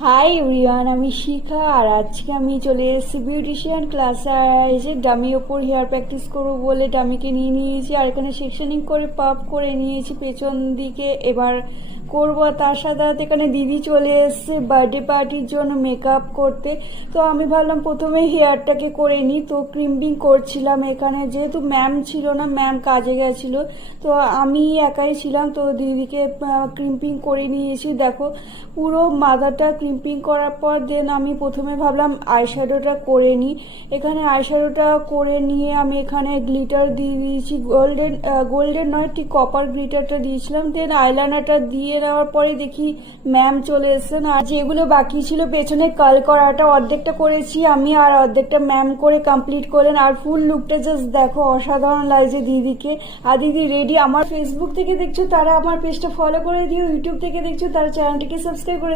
Hi everyone, আমি শিখা। আর আজকে আমি চলে এসেছি বিউটিশিয়ান ক্লাসে। আর এই যে ডামির ওপর হেয়ার প্র্যাকটিস করবো বলে ডামিকে নিয়ে নিয়েছি, আর এখানে সেকশনিং করে পাপ করে নিয়েছি পেছন দিকে। এবার করব। তার সাথে সাথে এখানে দিদি চলে এসছে বার্থডে পার্টির জন্য মেকআপ করতে। তো আমি ভাবলাম প্রথমে হেয়ারটাকে করে নিই, তো ক্রিম্পিং করছিলাম এখানে। যেহেতু ম্যাম ছিল না, ম্যাম কাজে গেছিলো, তো আমি একাই ছিলাম। তো দিদিকে ক্রিম্পিং করে নিয়েছি। দেখো, পুরো মাথাটা ক্রিম্পিং করার পর দেন আমি প্রথমে ভাবলাম আইশ্যাডোটা করে নিই। এখানে আইশ্যাডোটা করে নিয়ে আমি এখানে গ্লিটার দিয়ে দিয়েছি, গোল্ডেন নয়, ঠিক কপার গ্লিটারটা দিয়েছিলাম। দেন আইলাইনারটা দিয়ে দেওয়ার পরে দেখি ম্যাম চলে এসেছেন। আর যেগুলো বাকি ছিল পেছনে কাল করাটা, অর্ধেকটা করেছি আমি আর অর্ধেকটা ম্যাম করে কমপ্লিট করলেন। আর ফুল লুকটা জাস্ট দেখো, অসাধারণ লাগছে দিদিকে। আর দিদি রেডি। আমার ফেসবুক থেকে দেখছো তারা আমার পেজটা ফলো করে দিও, ইউটিউব থেকে দেখছো তারা চ্যানেলটিকে সাবস্ক্রাইব করে